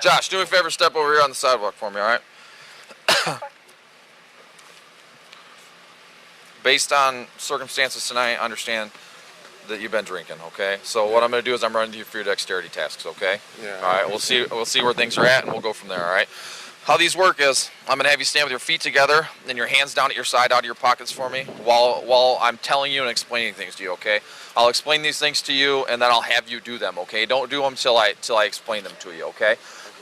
Josh, do me a favor, step over here on the sidewalk for me, all right? Based on circumstances tonight, I understand that you've been drinking, okay? So what I'm going to do is I'm running you through your dexterity tasks, okay? Yeah. All right, we'll see where things are at, and we'll go from there, all right? How these work is I'm going to have you stand with your feet together and your hands down at your side out of your pockets for me while I'm telling you and explaining things to you, okay? I'll explain these things to you, and then I'll have you do them, okay? Don't do them till I explain them to you, okay?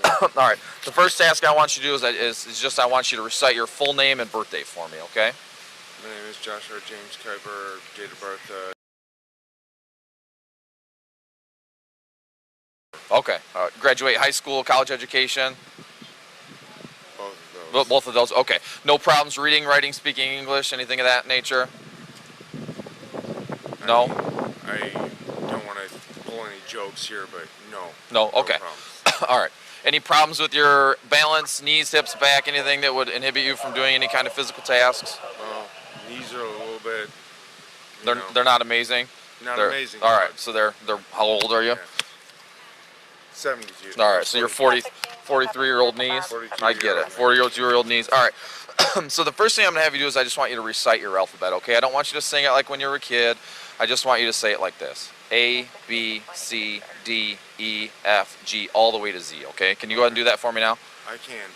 All right. The first task I want you to do is just I want you to recite your full name and birthday for me, okay? My name is Joshua James Kuiper, date of birth. Okay. Graduate high school, college education? Both of those. Both of those. Okay. No problems reading, writing, speaking English, anything of that nature? No? I don't want to pull any jokes here, but no. No? Okay. No All right. Any problems with your balance, knees, hips, back, anything that would inhibit you from doing any kind of physical tasks? Well, knees are a little bit. They're not amazing. Not amazing. All right. So they're how old are you? Yeah. 72. All right. So you're 43-year-old knees. I get it. 42-year-old knees. All right. So the first thing I'm gonna have you do is I just want you to recite your alphabet. Okay. I don't want you to sing it like when you were a kid. I just want you to say it like this: A, B, C, D, E, F, G, all the way to Z. Okay. Can you go ahead and do that for me now? I can.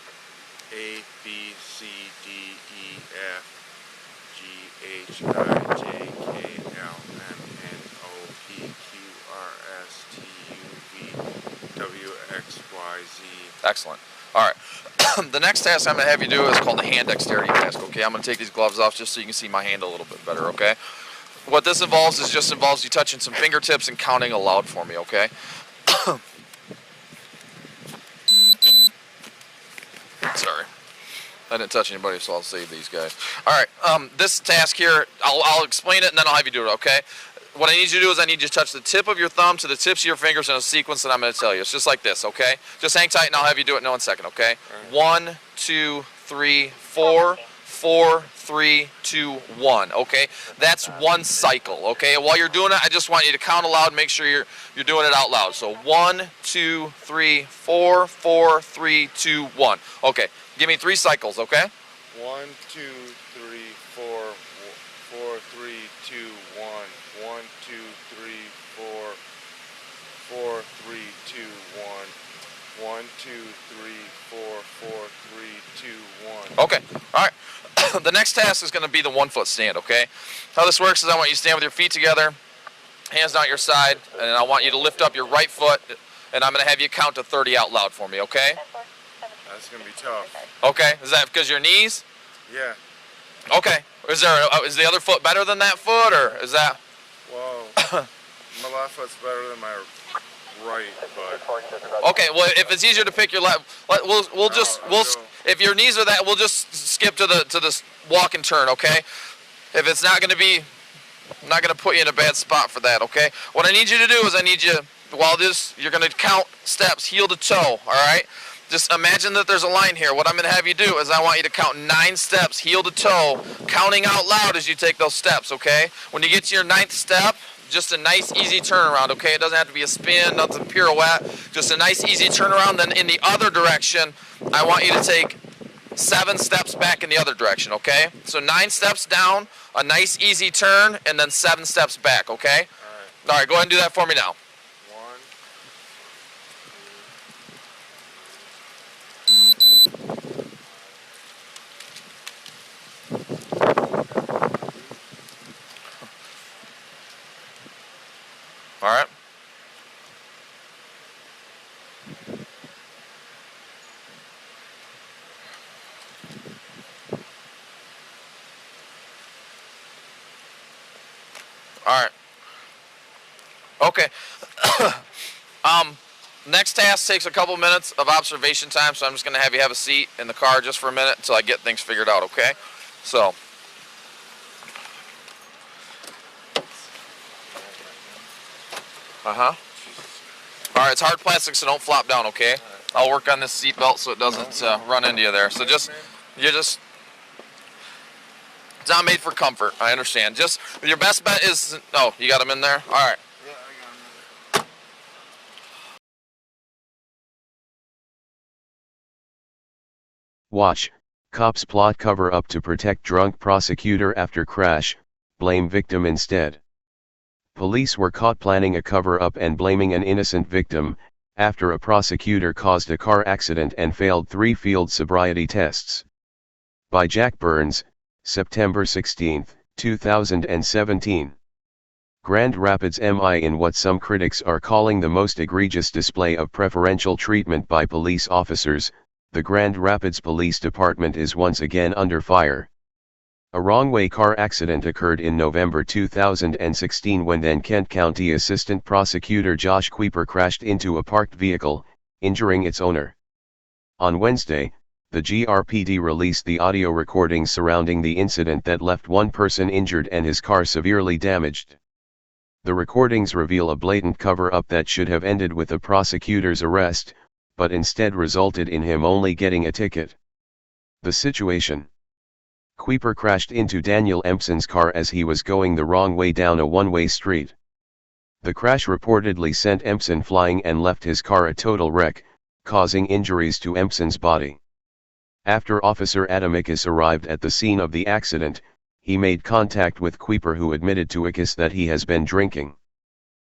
A, B, C, D, E, F, G, H, I, J, K, L, M, N, O, P, Q, R, S, T, U, V, W, X, Y, Z. Excellent. All right. The next task I'm going to have you do is called the hand dexterity task. Okay. I'm going to take these gloves off just so you can see my hand a little bit better. Okay. What this involves is just involves you touching some fingertips and counting aloud for me. Okay. Sorry. I didn't touch anybody, so I'll save these guys. All right, this task here, I'll explain it, and then I'll have you do it, okay? What I need you to do is I need you to touch the tip of your thumb to the tips of your fingers in a sequence that I'm going to tell you. It's just like this, okay? Just hang tight, and I'll have you do it in 1 second, okay? Right. 1, 2, 3, 4, 4, 3, 2, 1, okay? That's one cycle, okay? While you're doing it, I just want you to count aloud and make sure you're doing it out loud. So 1, 2, 3, 4, 4, 3, 2, 1. Okay, give me 3 cycles, okay? 1, 2, 3, 4, 4, 3, 2, 1. 1, 2, 3, 4, 4, 3, 2, 1. 1, 2, 3, 4, 4, 3, 2, 1. Okay, all right. The next task is going to be the 1-foot stand, okay? How this works is I want you to stand with your feet together, hands down at your side, and I want you to lift up your right foot, and I'm going to have you count to 30 out loud for me, okay? That's going to be tough. Okay, is that because your knees? Yeah. Okay, is the other foot better than that foot, or is that? Well, my left foot's better than my right, but. Okay, well, if it's easier to pick your left, if your knees are that, we'll just skip to the walk and turn, okay? If it's not going to be, I'm not going to put you in a bad spot for that, okay? What I need you to do is I need you, you're going to count steps heel to toe, all right? Just imagine that there's a line here. What I'm going to have you do is I want you to count 9 steps heel to toe, counting out loud as you take those steps, okay? When you get to your 9th step, just a nice easy turnaround, okay? It doesn't have to be a spin, nothing pirouette, just a nice easy turnaround. Then in the other direction, I want you to take 7 steps back in the other direction, okay? So 9 steps down, a nice easy turn, and then 7 steps back, okay? All right, go ahead and do that for me now. 1, 2. All right. All right. Okay. Next task takes a couple minutes of observation time, so I'm just going to have you have a seat in the car just for a minute until I get things figured out, okay? So. All right, it's hard plastic, so don't flop down, okay? I'll work on this seat belt so it doesn't run into you there. So it's not made for comfort, I understand. Just, your best bet is, oh, you got them in there? All right. Watch, cops plot cover-up to protect drunk prosecutor after crash, blame victim instead. Police were caught planning a cover-up and blaming an innocent victim, after a prosecutor caused a car accident and failed 3 field sobriety tests. By Jack Burns, September 16, 2017. Grand Rapids MI. In what some critics are calling the most egregious display of preferential treatment by police officers, the Grand Rapids Police Department is once again under fire. A wrong-way car accident occurred in November 2016 when then Kent County Assistant Prosecutor Josh Kuiper crashed into a parked vehicle, injuring its owner. On Wednesday, the GRPD released the audio recordings surrounding the incident that left one person injured and his car severely damaged. The recordings reveal a blatant cover-up that should have ended with the prosecutor's arrest, but instead resulted in him only getting a ticket. The situation: Kuiper crashed into Daniel Empson's car as he was going the wrong way down a one-way street. The crash reportedly sent Empson flying and left his car a total wreck, causing injuries to Empson's body. After Officer Adam Ickes arrived at the scene of the accident, he made contact with Kuiper, who admitted to Ickes that he has been drinking.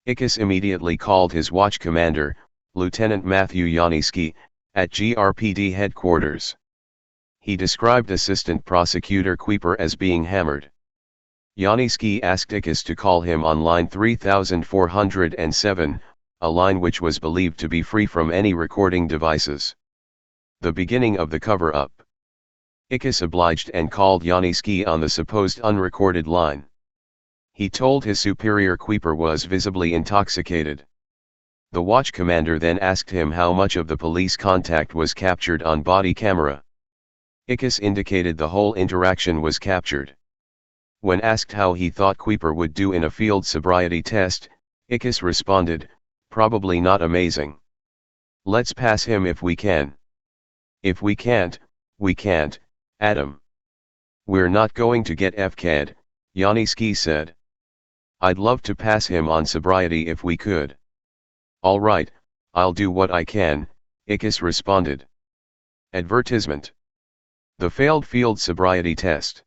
Ickes immediately called his watch commander, Lieutenant Matthew Janicki, at GRPD headquarters. He described Assistant Prosecutor Kuiper as being hammered. Janicki asked Ickes to call him on line 3407, a line which was believed to be free from any recording devices. The beginning of the cover-up. Ickes obliged and called Janicki on the supposed unrecorded line. He told his superior Kuiper was visibly intoxicated. The watch commander then asked him how much of the police contact was captured on body camera. Ickes indicated the whole interaction was captured. When asked how he thought Kuiper would do in a field sobriety test, Ickes responded, "Probably not amazing. Let's pass him if we can. If we can't, we can't, Adam. We're not going to get FCAD," Janicki said. "I'd love to pass him on sobriety if we could." "All right, I'll do what I can," Ickes responded. Advertisement. The failed field sobriety test.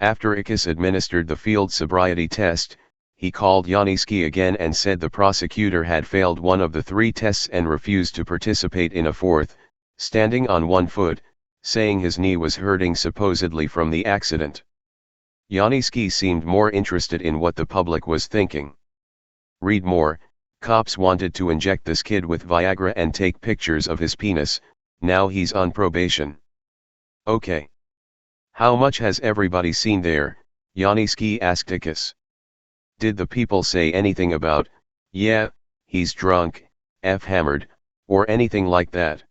After Ickes administered the field sobriety test, he called Janicki again and said the prosecutor had failed one of the 3 tests and refused to participate in a 4th, standing on one foot, saying his knee was hurting supposedly from the accident. Janicki seemed more interested in what the public was thinking. Read more: cops wanted to inject this kid with Viagra and take pictures of his penis, now he's on probation. Okay. How much has everybody seen there? Janicki asked Ickes. Did the people say anything about, "Yeah, he's drunk, hammered," or anything like that?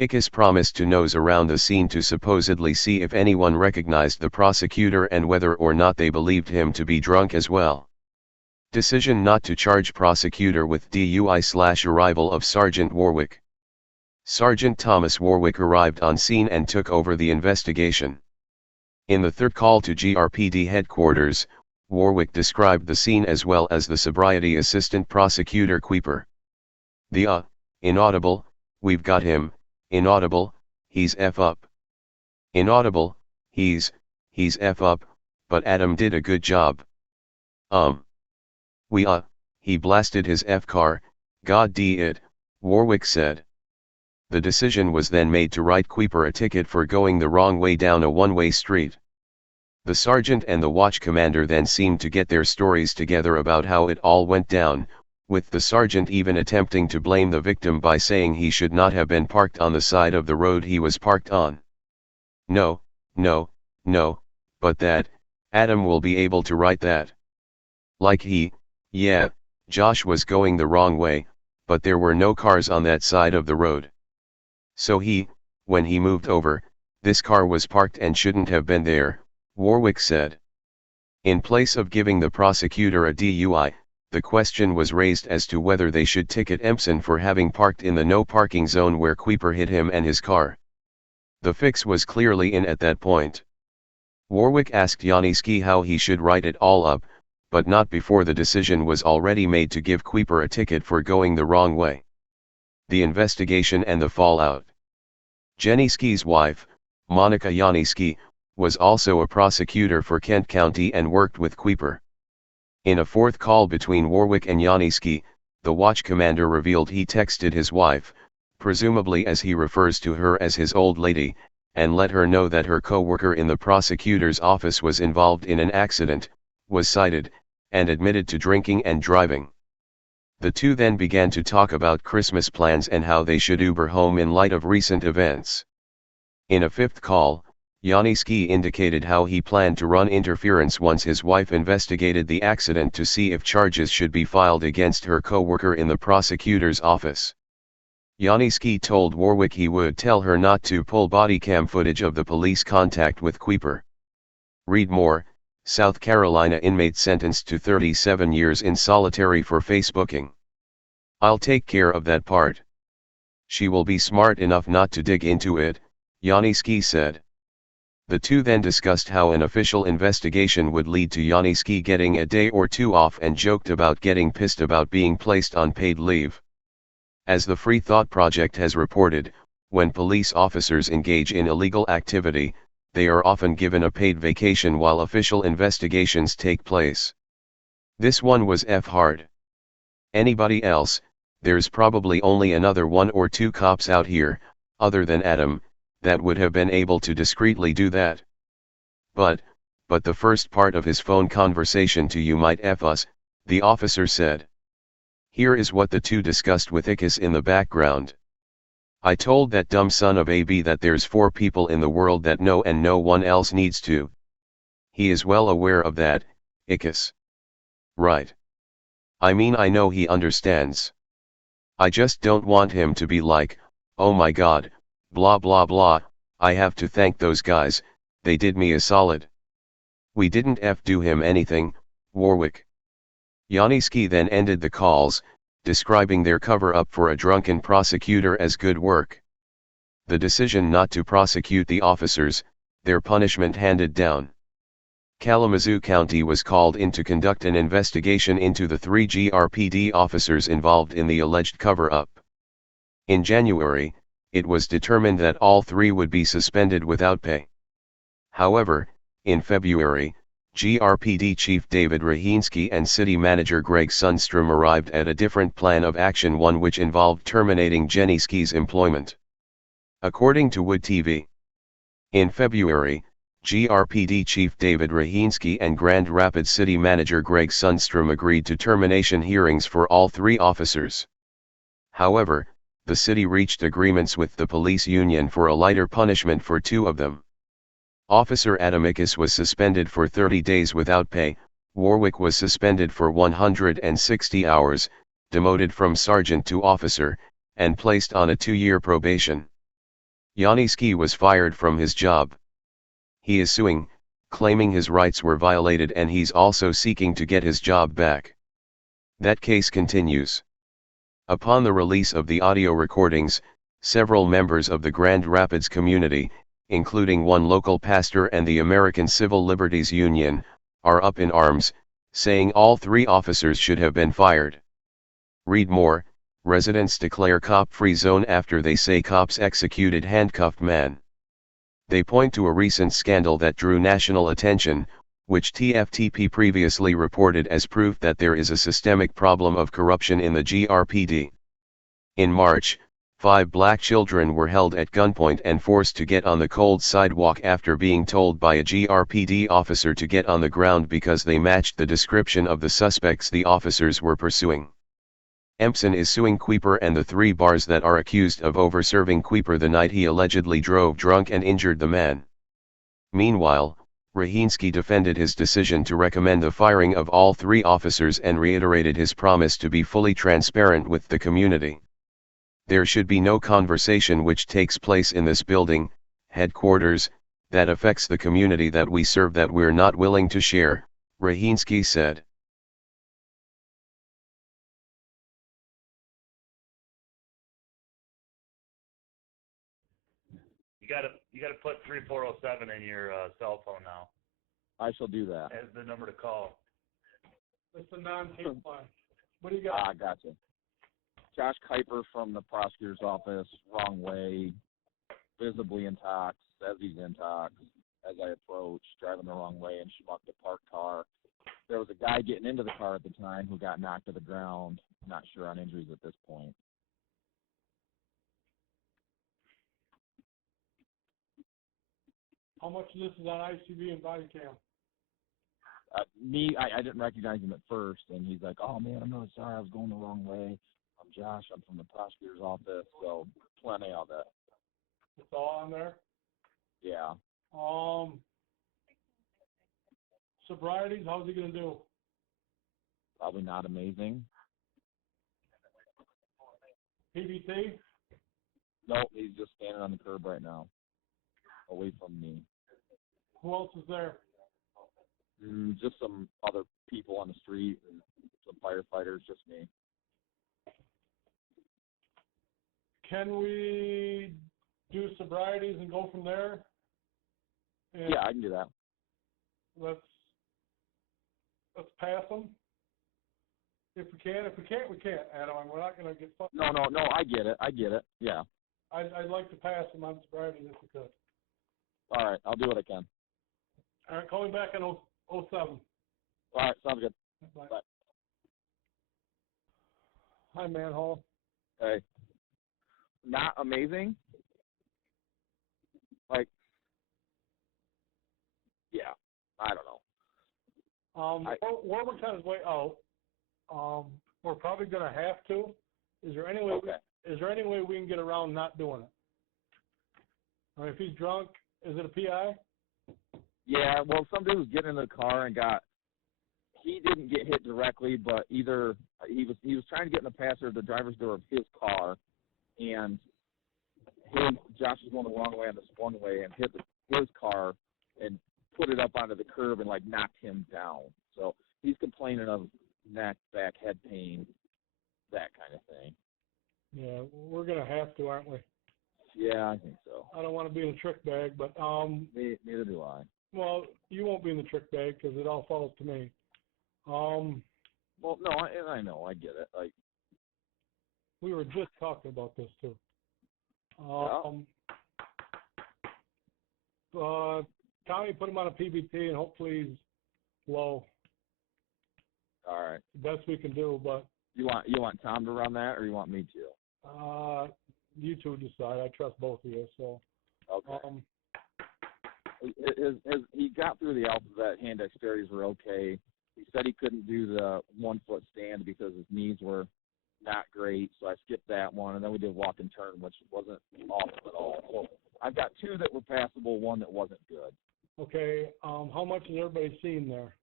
Ickes promised to nose around the scene to supposedly see if anyone recognized the prosecutor and whether or not they believed him to be drunk as well. Decision not to charge prosecutor with DUI/arrival of Sergeant Warwick. Sergeant Thomas Warwick arrived on scene and took over the investigation. In the third call to GRPD headquarters, Warwick described the scene as well as the sobriety assistant prosecutor Kuiper. The inaudible, "We've got him," inaudible, "He's F up." Inaudible, he's F up, but Adam did a good job. We he blasted his F car, God d it, Warwick said. The decision was then made to write Kuiper a ticket for going the wrong way down a one-way street. The sergeant and the watch commander then seemed to get their stories together about how it all went down, with the sergeant even attempting to blame the victim by saying he should not have been parked on the side of the road he was parked on. No, but that, Adam will be able to write that. Like yeah, Josh was going the wrong way, but there were no cars on that side of the road. So when he moved over, this car was parked and shouldn't have been there, Warwick said. In place of giving the prosecutor a DUI, the question was raised as to whether they should ticket Empson for having parked in the no parking zone where Kuiper hit him and his car. The fix was clearly in at that point. Warwick asked Janicki how he should write it all up, but not before the decision was already made to give Kuiper a ticket for going the wrong way. The investigation and the fallout. Janicki's wife, Monica Janicki, was also a prosecutor for Kent County and worked with Kuiper. In a fourth call between Warwick and Janicki, the watch commander revealed he texted his wife, presumably as he refers to her as his old lady, and let her know that her co-worker in the prosecutor's office was involved in an accident, was cited, and admitted to drinking and driving. The two then began to talk about Christmas plans and how they should Uber home in light of recent events. In a fifth call, Janicki indicated how he planned to run interference once his wife investigated the accident to see if charges should be filed against her co-worker in the prosecutor's office. Janicki told Warwick he would tell her not to pull body cam footage of the police contact with Kuiper. Read more. South Carolina inmate sentenced to 37 years in solitary for Facebooking. I'll take care of that part. She will be smart enough not to dig into it, Janicki said. The two then discussed how an official investigation would lead to Janicki getting a day or two off and joked about getting pissed about being placed on paid leave. As the Free Thought Project has reported, when police officers engage in illegal activity, they are often given a paid vacation while official investigations take place. This one was hard. Anybody else, there's probably only another 1 or 2 cops out here, other than Adam, that would have been able to discreetly do that. But the first part of his phone conversation to you might F us, the officer said. Here is what the two discussed with Ickes in the background. I told that dumb son of a b that there's 4 people in the world that know and no one else needs to. He is well aware of that, Ickes. Right. I mean I know he understands. I just don't want him to be like, oh my god, blah blah blah, I have to thank those guys, they did me a solid. We didn't do him anything, Warwick. Janicki then ended the calls, describing their cover-up for a drunken prosecutor as good work. The decision not to prosecute the officers, their punishment handed down. Kalamazoo County was called in to conduct an investigation into the 3 GRPD officers involved in the alleged cover-up. In January, it was determined that all 3 would be suspended without pay. However, in February, GRPD Chief David Rahinsky and City Manager Greg Sundstrom arrived at a different plan of action, one which involved terminating Janicki's employment. According to Wood TV. In February, GRPD Chief David Rahinsky and Grand Rapids City Manager Greg Sundstrom agreed to termination hearings for all 3 officers. However, the city reached agreements with the police union for a lighter punishment for 2 of them. Officer Adam Ickes was suspended for 30 days without pay, Warwick was suspended for 160 hours, demoted from sergeant to officer, and placed on a 2-year probation. Janicki was fired from his job. He is suing, claiming his rights were violated, and he's also seeking to get his job back. That case continues. Upon the release of the audio recordings, several members of the Grand Rapids community, including one local pastor and the American Civil Liberties Union, are up in arms, saying all 3 officers should have been fired. Read more. Residents declare cop-free zone after they say cops executed handcuffed man. They point to a recent scandal that drew national attention, which TFTP previously reported as proof that there is a systemic problem of corruption in the GRPD. In March, 5 black children were held at gunpoint and forced to get on the cold sidewalk after being told by a GRPD officer to get on the ground because they matched the description of the suspects the officers were pursuing. Empson is suing Kuiper and the 3 bars that are accused of over-serving Kuiper the night he allegedly drove drunk and injured the man. Meanwhile, Rahinsky defended his decision to recommend the firing of all 3 officers and reiterated his promise to be fully transparent with the community. There should be no conversation which takes place in this building, headquarters, that affects the community that we serve that we're not willing to share, Rahinsky said. You gotta put 3407 in your cell phone now I shall do that. as the number to call. It's a non-tape line. What do you got? Gotcha. Josh Kuiper from the prosecutor's office, wrong way, visibly intox, says he's intox, as I approached, driving the wrong way and schmucked a parked car. There was a guy getting into the car at the time who got knocked to the ground. Not sure on injuries at this point. How much of this is on ICV and body cam? I didn't recognize him at first, and he's like, oh, man, I'm really sorry. I was going the wrong way. I'm Josh. I'm from the prosecutor's office, so plenty of it. It's all on there? Yeah. Sobrieties, how's he going to do? Probably not amazing. PBT? Nope, he's just standing on the curb right now, away from me. Who else is there? Just some other people on the street and some firefighters, just me. Can we do sobrieties and go from there? And Yeah, I can do that. Let's pass them. If we can. If we can't, we can't, Adam. And we're not going to get fucked. No, I get it. Yeah. I'd like to pass them on sobrieties if we could. All right, I'll do what I can. All right, call me back on 07. All right, sounds good. Bye. Bye. Hi, Manhole. Hey. Not amazing. Like, yeah, I don't know. Warwick's on his way out. We're probably going to have to. Is there any way? Okay. Is there any way we can get around not doing it? I mean, if he's drunk, is it a PI? Yeah, well, some dude was getting in the car and he didn't get hit directly, but either he was trying to get in the driver's door of his car, and Josh was going the wrong way on this one way and hit his car and put it up onto the curb and like knocked him down. So he's complaining of neck, back, head pain, that kind of thing. Yeah, we're going to have to, aren't we? Yeah, I think so. I don't want to be in the trick bag, but Neither do I. well, you won't be in the trick bag because it all falls to me. Well, no, I know, I get it. Like, we were just talking about this too. Tommy, put him on a PBT and hopefully he's low. all right. The best we can do, but You want Tom to run that, or you want me to? you two decide. I trust both of you. So, Okay. He got through the alphabet. Hand dexterities were okay. He said he couldn't do the 1 foot stand because his knees were not great, so I skipped that one, and then we did walk and turn, which wasn't awful at all. So I've got 2 that were passable, 1 that wasn't good. okay. How much has everybody seen there?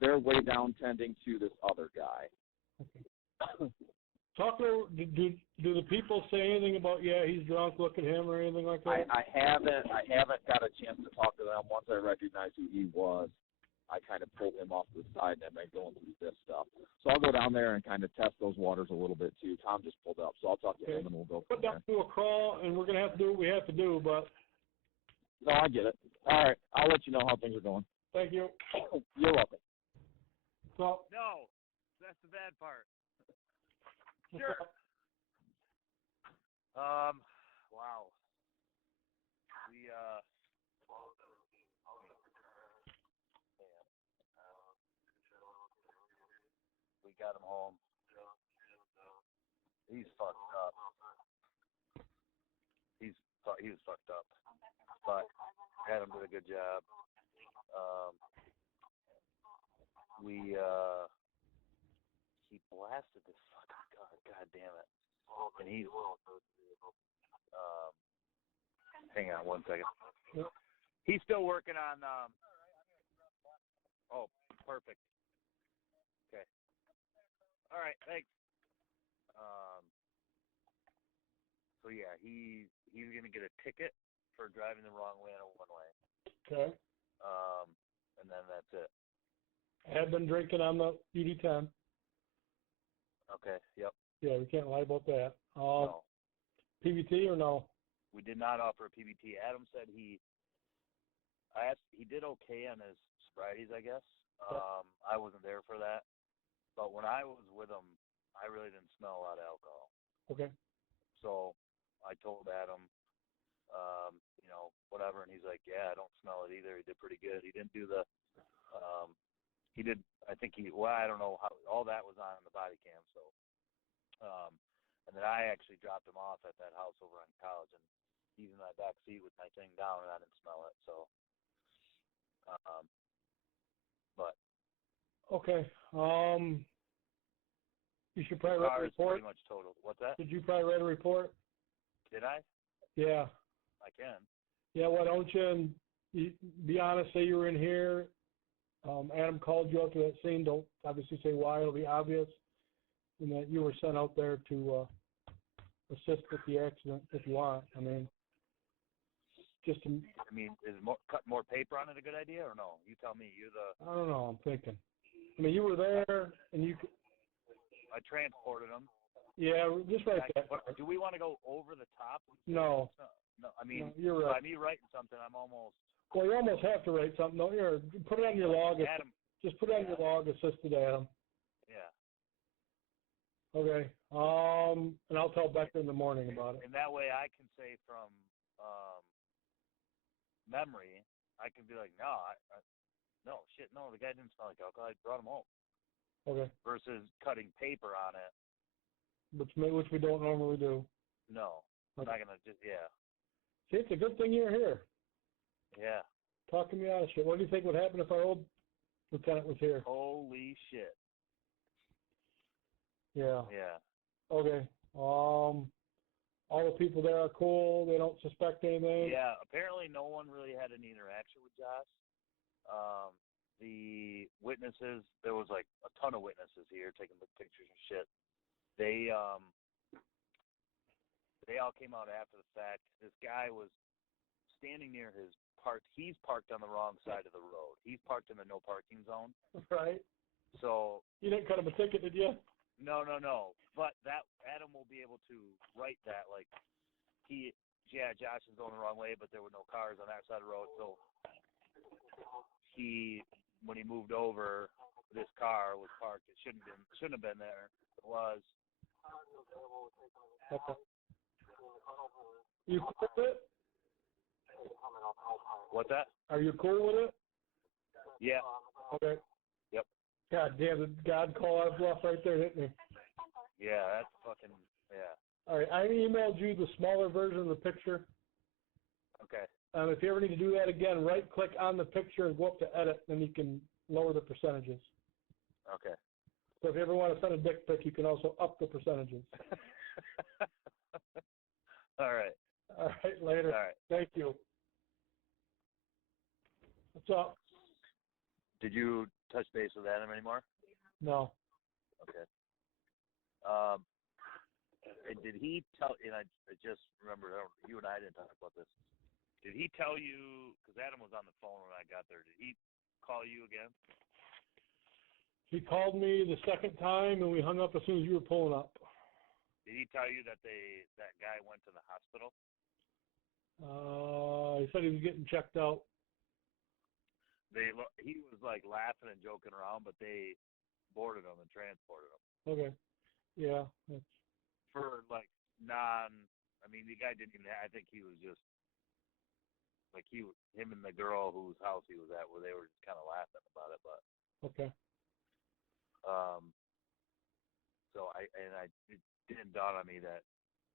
They're way down tending to this other guy. Okay. Talk to do the people say anything about he's drunk, look at him, or anything like that? I haven't got a chance to talk to them. Once I recognized who he was, I kind of pulled him off to the side and I've been going through this stuff. So I'll go down there and kind of test those waters a little bit too. Tom just pulled up, so I'll talk to him and we'll go from Put down there. to a crawl, and we're gonna have to do what we have to do. But No, I get it. All right, I'll let you know how things are going. thank you. You're welcome. So No, that's the bad part. sure. Wow. We got him home. He's fucked up. He was fucked up, but Adam did a good job. He blasted this fucking car. God damn it! And he's hang on 1 second. He's still working on. Oh, perfect. Okay. All right. Thanks. So yeah, he's gonna get a ticket for driving the wrong way on a one-way. Okay. And then that's it. I have been drinking on the UD10. Okay. Yep. Yeah, we can't lie about that. No, PBT or no? we did not offer a PBT. Adam said he did okay on his sobrieties, I guess. I wasn't there for that, but when I was with him, I really didn't smell a lot of alcohol. Okay. So I told Adam, you know, whatever. And he's like, yeah, I don't smell it either. He did pretty good. He didn't do the, he did, I think well, I don't know how, all that was on the body cam. So, and then I actually dropped him off at that house over on College, and he's in that back seat with my thing down, and I didn't smell it. So, but. Okay. You should probably write a report. Pretty much total. What's that? Did you probably write a report? Did I? Yeah. I can. Yeah, why don't you, and be honest, say you were in here, Adam called you out to that scene, don't obviously say why, it'll be obvious, and that you were sent out there to assist with the accident if you want. I mean, just to... I mean, is cut more paper on it a good idea or no? You tell me. You're the... I don't know, I'm thinking. I mean, you were there, and you... I transported them. Yeah, just write that. Do we want to go over the top? No. No, I mean, no, you're right. By me writing something, I'm almost... Well, you almost have to write something. No, here, put it on your log. Adam. Just put it on your log, assisted Adam. Yeah. Okay. And I'll tell Becker in the morning about it. And that way I can say from memory, I can be like, no, no, the guy didn't smell like alcohol. I brought him home. Okay. Versus cutting paper on it. Which we don't normally do. No. I'm not going to just, yeah. See, it's a good thing you're here. Yeah. Talking me out of shit. What do you think would happen if our old lieutenant was here? Holy shit. Yeah. Yeah. Okay. All the people there are cool. They don't suspect anything. Yeah. Apparently, no one really had any interaction with Josh. The witnesses, there was like a ton of witnesses here taking pictures and shit. They all came out after the fact. This guy was standing near his park. He's parked on the wrong side of the road. He's parked in the no parking zone. Right. So you didn't cut him a ticket, did you? No. But that Adam will be able to write that like Josh is going the wrong way, but there were no cars on that side of the road. So when he moved over, this car was parked. It shouldn't have been there. It was. Okay. You cool with it? What's that? Are you cool with it? Yeah. Okay. Yep. God damn, did God call out bluff right there, didn't he? Yeah, that's fucking, yeah. All right, I emailed you the smaller version of the picture. Okay. If you ever need to do that again, right-click on the picture and go up to edit, then you can lower the percentages. Okay. So if you ever want to send a dick pic, you can also up the percentages. All right. All right, later. All right. Thank you. What's up? Did you touch base with Adam anymore? No. Okay. And did he tell, and I just remember, you and I didn't talk about this. Did he tell you, because Adam was on the phone when I got there, did he call you again? He called me the second time, and we hung up as soon as you were pulling up. Did he tell you that that guy went to the hospital? He said he was getting checked out. He was like laughing and joking around, but they boarded him and transported him. Okay. Yeah. For like I mean, the guy didn't even, I think he was just, like him and the girl whose house he was at, where they were just kind of laughing about it, but. Okay. So it didn't dawn on me that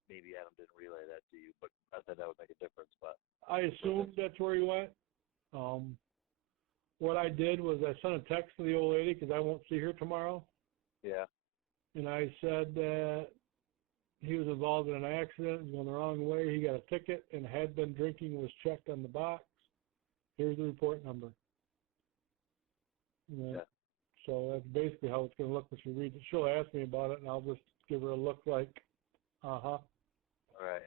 maybe Adam didn't relay that to you, but I thought that would make a difference. But I assumed that's where he went. What I did was I sent a text to the old lady because I won't see her tomorrow. Yeah. And I said that he was involved in an accident, was going the wrong way, he got a ticket, and had been drinking, was checked on the box. Here's the report number. Yeah. So that's basically how it's going to look when she reads it. She'll ask me about it, and I'll just give her a look like, uh-huh. All right.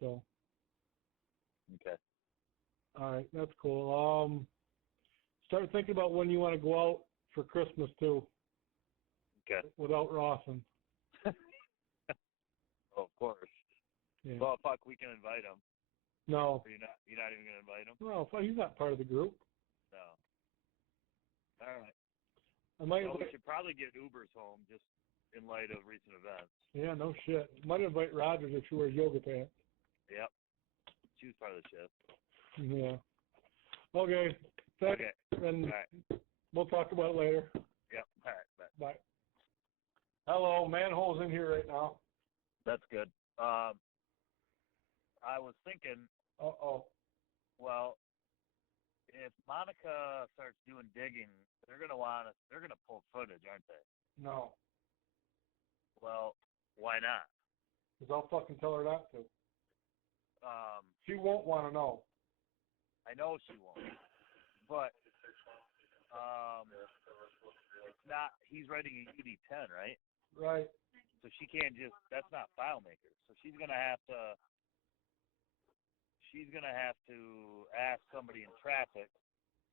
So. Okay. All right, that's cool. Start thinking about when you want to go out for Christmas, too. Okay. Without Rawson. Oh, of course. Yeah. Well, fuck, we can invite him. No. You're not even going to invite him? No, he's not part of the group. No. All right. We should probably get Ubers home just in light of recent events. Yeah, no shit. Might invite Rogers if she wears yoga pants. Yep. She was part of the shift. Yeah. Okay. Thanks. Okay. And All right. we'll talk about it later. Yep. All right. Bye. Bye. Hello, Manhole's in here right now. That's good. I was thinking, Uh-oh. well, if Monica starts doing digging, they're gonna pull footage, aren't they? No. Well, why not? Because I'll fucking tell her not to. Um, She won't want to know. I know she won't, but it's not. He's writing a UD10, right? Right. So she can't just. That's not FileMaker. So she's gonna have to. She's gonna have to ask somebody in traffic.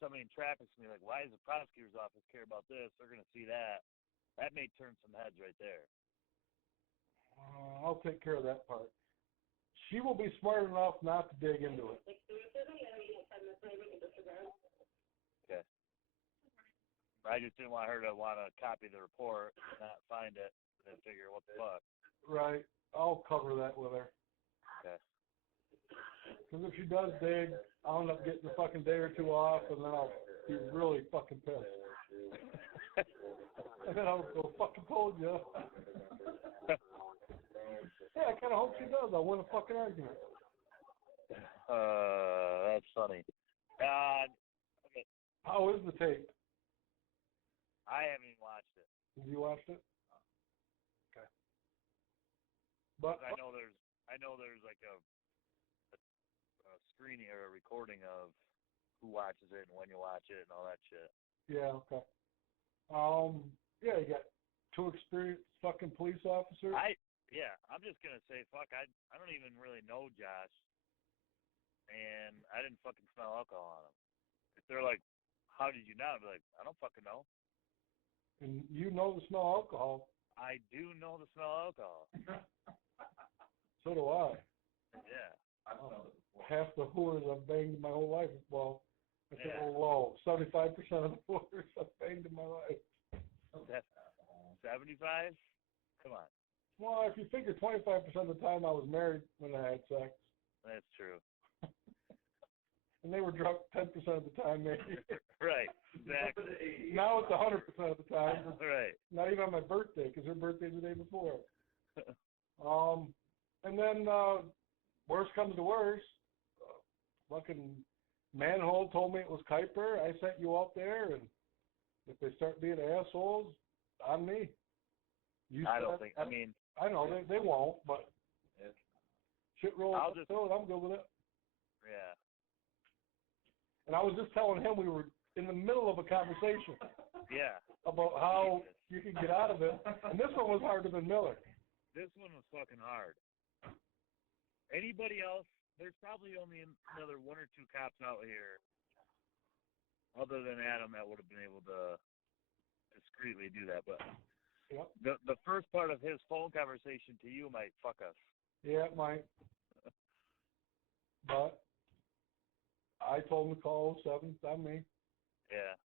Somebody in traffic's gonna be like, "Why does the prosecutor's office care about this?" They're gonna see that. That may turn some heads right there. I'll take care of that part. She will be smart enough not to dig into it. Okay. I just didn't want her to want to copy the report, not find it, and then figure what the fuck. Right. I'll cover that with her. Okay. Because if she does dig, I'll end up getting the fucking day or two off, and then I'll be really fucking pissed. And then I'll go, fucking told you. Yeah, I kind of hope she does. I'll win a fucking argument. That's funny. Okay. How is the tape? I haven't even watched it. Have you watched it? Okay. But I know there's like a screening or a recording of who watches it and when you watch it and all that shit. yeah, okay. Yeah, you got two experienced fucking police officers. I'm just gonna say fuck. I don't even really know Josh, and I didn't fucking smell alcohol on him. If they're like, how did you know? I'd be like, I don't fucking know. And you know the smell of alcohol. I do know the smell of alcohol. So do I. Yeah. Half the whores I've banged in my whole life. Well, I think Yeah. low. 75% of the whores I've banged in my life. 75? Come on. Well, if you figure 25% of the time I was married when I had sex. That's true. And they were drunk 10% of the time, maybe. Right. Exactly. Now it's 100% of the time. Right. Not even on my birthday, because her birthday's the day before. And then, worst comes to worst, fucking Manhole told me it was Kuiper. I sent you out there, and if they start being assholes, on me. I don't think, I mean. I know, they won't, but shit rolls I'll up just, to it, I'm good with it. Yeah. And I was just telling him we were in the middle of a conversation. Yeah. About how you can get out of it. And this one was harder than Miller. This one was fucking hard. Anybody else, there's probably only another one or two cops out here, other than Adam, that would have been able to discreetly do that. But yep. the first part of his phone conversation to you might fuck us. Yeah, it might. But I told him to call 07. On me. Yeah.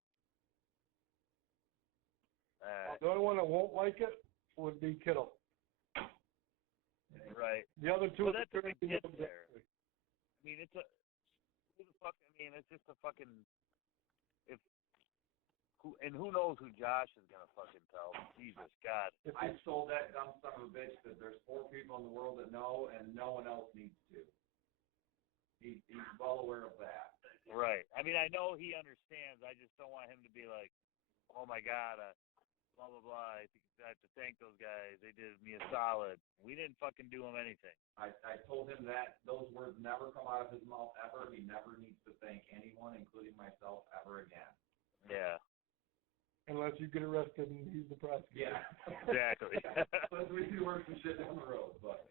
The only one that won't like it would be Kittle. Right. The other two. Well, that's a big hit there. I mean, it's just a fucking. Who knows who Josh is gonna fucking tell? Jesus God. I told that dumb son of a bitch that there's 4 people in the world that know, and no one else needs to. He's well aware of that. Right. I mean, I know he understands. I just don't want him to be like, oh my God, blah blah blah. I have to thank those guys. They did me a solid. We didn't fucking do him anything. I told him that those words never come out of his mouth ever. He never needs to thank anyone, including myself, ever again. Yeah. Unless you get arrested and he's the prosecutor. Yeah. Exactly. Unless we do work some shit down the road. But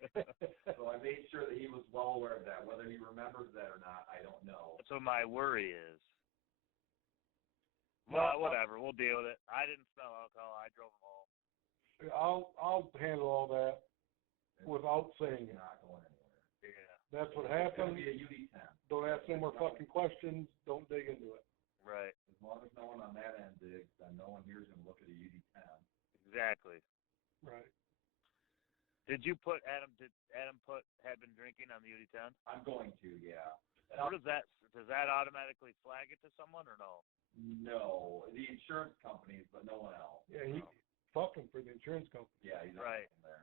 so I made sure that he was well aware of that. Whether he remembers that or not, I don't know. That's what my worry is. Well, whatever. We'll deal with it. I didn't smell alcohol. I drove him home. I'll handle all that without saying it. Not going anywhere. Yeah. That's what It's going happens. to be a UD10. Don't ask any more fucking questions. Don't dig into it. Right. As long as no one on that end digs, then no one here is going to look at a UD10. Exactly. Right. Did you put Adam? Did Adam had been drinking on the UD10? I'm going to, yeah. What does that automatically flag it to someone or no? No, the insurance companies, but no one else. Yeah, he fucked him for the insurance company. Yeah, he's Right there.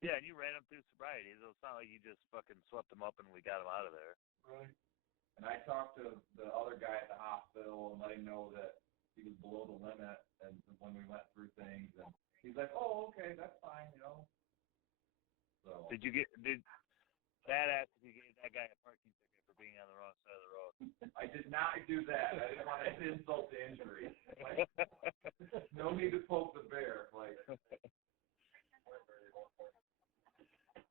Yeah, and you ran him through sobriety, so it's not like you just fucking swept him up and we got him out of there. Right. And I talked to the other guy at the hospital and let him know that he was below the limit, and when we went through things, and he's like, "Oh, okay, that's fine," you know. So. Did Dad asked if you gave that guy a parking ticket for being on the wrong side of the road? I did not do that. I didn't want to insult to injury. Like, no need to poke the bear. Like.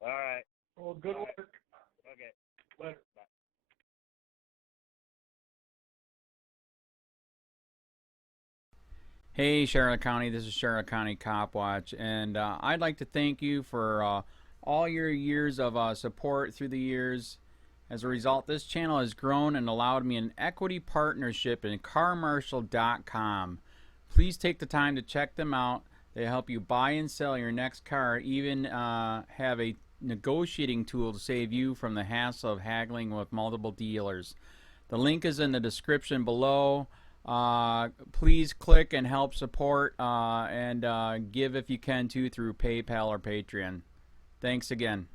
All right. Well, good work. Okay. Later. Bye. Hey Charlotte County, this is Charlotte County COPWATCH, and I'd like to thank you for all your years of support through the years. As a result, this channel has grown and allowed me an equity partnership in carmarshal.com. Please take the time to check them out. They help you buy and sell your next car, even have a negotiating tool to save you from the hassle of haggling with multiple dealers. The link is in the description below. Please click and help support and give if you can too through PayPal or Patreon. Thanks again.